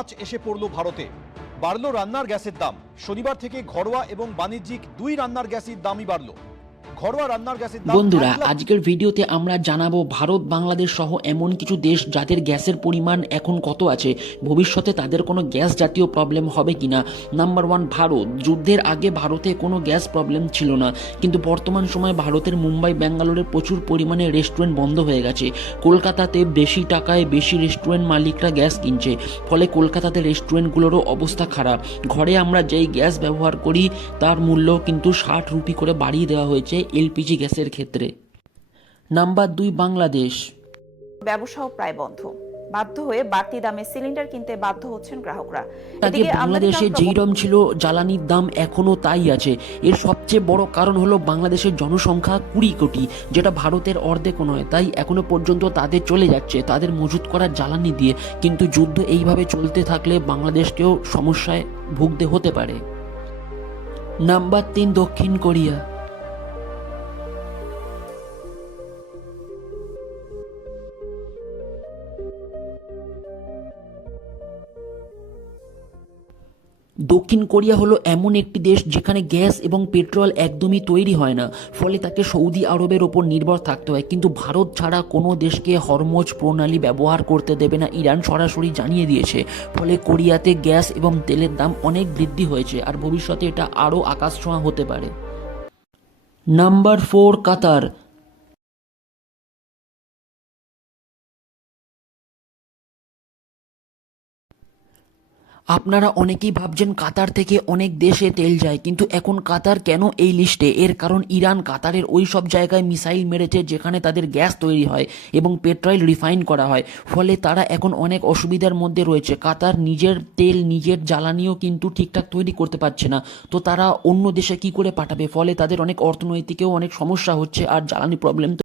আজ এসে পড়ল ভারতে। বাড়ল রান্নার গ্যাসের দাম। শনিবার থেকে ঘরোয়া এবং বাণিজ্যিক দুই রান্নার গ্যাসের দামই বাড়ল। ঘরোয়া রান্নার গ্যাসের দাম বন্ধুরা, আজকের ভিডিওতে আমরা জানাবো ভারত, বাংলাদেশ সহ এমন কিছু দেশ যাদের গ্যাসের পরিমাণ এখন কত আছে, ভবিষ্যতে তাদের কোনো গ্যাস জাতীয় প্রবলেম হবে কিনা। নাম্বার 1, ভারত। যুদ্ধের আগে ভারতে কোনো গ্যাস প্রবলেম ছিল না, কিন্তু বর্তমান সময়ে ভারতের মুম্বাই, ব্যাঙ্গালোরে প্রচুর পরিমাণে রেস্টুরেন্ট বন্ধ হয়ে গেছে। কলকাতাতে বেশি টাকায় বেশি রেস্টুরেন্ট মালিকরা গ্যাস কিনছে, ফলে কলকাতাতে রেস্টুরেন্টগুলোরও অবস্থা খারাপ। ঘরে আমরা যেই গ্যাস ব্যবহার করি তার মূল্য কিন্তু 60 রুপি করে বাড়িয়ে দেওয়া হয়েছে এলপিজি গ্যাসের ক্ষেত্রে। নাম্বার 2, বাংলাদেশ। ব্যবসাও প্রায় বন্ধ। বাধ্য হয়ে বাড়তি দামে সিলিন্ডার কিনতে বাধ্য হচ্ছেন গ্রাহকরা। আগে বাংলাদেশে যেইরকম ছিল জ্বালানির দাম এখনো তাই আছে। এর সবচেয়ে বড় কারণ হলো বাংলাদেশের জনসংখ্যা 20 কোটি, যেটা ভারতের অর্ধেকও নয়। তাই এখনো পর্যন্ত তাদের চলে যাচ্ছে তাদের মজুত করার জ্বালানি দিয়ে। কিন্তু যুদ্ধ এইভাবে চলতে থাকলে বাংলাদেশকেও সমস্যায় ভুগতে হতে পারে। নাম্বার 3, দক্ষিণ কোরিয়া। দক্ষিণ কোরিয়া হলো এমন একটি দেশ যেখানে গ্যাস এবং পেট্রোল একদমই তৈরি হয় না, ফলে তাকে সৌদি আরবের ওপর নির্ভর থাকতে হয়। কিন্তু ভারত ছাড়া কোনো দেশকে হরমোজ প্রণালী ব্যবহার করতে দেবে না, ইরান সরাসরি জানিয়ে দিয়েছে। ফলে কোরিয়াতে গ্যাস এবং তেলের দাম অনেক বৃদ্ধি হয়েছে, আর ভবিষ্যতে এটা আরও আকাশছোঁয়া হতে পারে। নাম্বার 4, কাতার। আপনারা অনেকেই ভাবছেন কাতার থেকে অনেক দেশে তেল যায়, কিন্তু এখন কাতার কেন এই লিস্টে? এর কারণ ইরান কাতারের ওই সব জায়গায় মিসাইল মেরেছে যেখানে তাদের গ্যাস তৈরি হয় এবং পেট্রোল রিফাইন করা হয়। ফলে তারা এখন অনেক অসুবিধার মধ্যে রয়েছে। কাতার নিজের তেল, নিজের জ্বালানিও কিন্তু ঠিকঠাক তৈরি করতে পারছে না, তো তারা অন্য দেশে কি করে পাঠাবে? ফলে তাদের অনেক অর্থনৈতিকেও অনেক সমস্যা হচ্ছে, আর জ্বালানি প্রবলেম